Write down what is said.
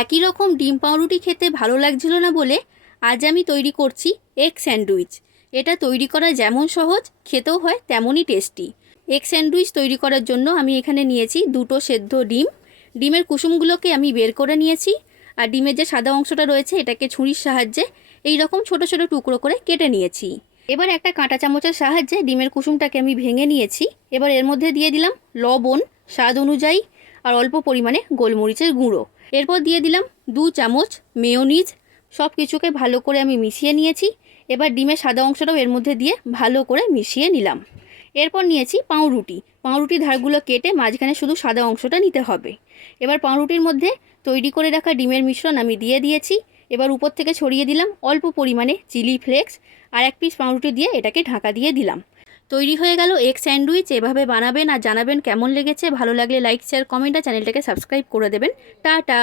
একই রকম ডিম পাউরুটি খেতে ভালো লাগছিল না বলে আজ আমি তৈরি করছি এগ স্যান্ডউইচ। এটা তৈরি করা যেমন সহজ, খেতেও হয় তেমনই টেস্টি। এগ স্যান্ডউইচ তৈরি করার জন্য আমি এখানে নিয়েছি দুটো সেদ্ধ ডিম। ডিমের কুসুমগুলোকে আমি বের করে নিয়েছি, আর ডিমের যে সাদা অংশটা রয়েছে এটাকে ছুরির সাহায্যে এই রকম ছোট ছোট টুকরো করে কেটে নিয়েছি। এবার একটা কাঁটা চামচের সাহায্যে ডিমের কুসুমটাকে আমি ভেঙে নিয়েছি। এবার এর মধ্যে দিয়ে দিলাম লবণ স্বাদ অনুযায়ী আর অল্প পরিমাণে গোলমরিচের গুঁড়ো। এরপর দিয়ে দিলাম 2 চামচ মেয়োনিজ। সব কিছুকে ভালো করে আমি মিশিয়ে নিয়েছি। এবার ডিমের সাদা অংশটাও এর মধ্যে দিয়ে ভালো করে মিশিয়ে নিলাম। এরপর নিয়েছি পাউরুটি। পাউরুটির ধারগুলো কেটে মাঝখানে শুধু সাদা অংশটা নিতে হবে। এবার পাউরুটির মধ্যে তৈরি করে রাখা ডিমের মিশ্রণ আমি দিয়ে দিয়েছি। এবার উপর থেকে ছড়িয়ে দিলাম অল্প পরিমাণে চিলি ফ্লেক্স, আর এক পিস পাউরুটি দিয়ে এটাকে ঢাকা দিয়ে দিলাম। তৈরি হয়ে গেল এগ স্যান্ডউইচ। এভাবে বানাবেন আর জানাবেন কেমন লেগেছে। ভালো লাগলে লাইক, শেয়ার, কমেন্ট আর চ্যানেলটাকে সাবস্ক্রাইব করে দেবেন। টাটা।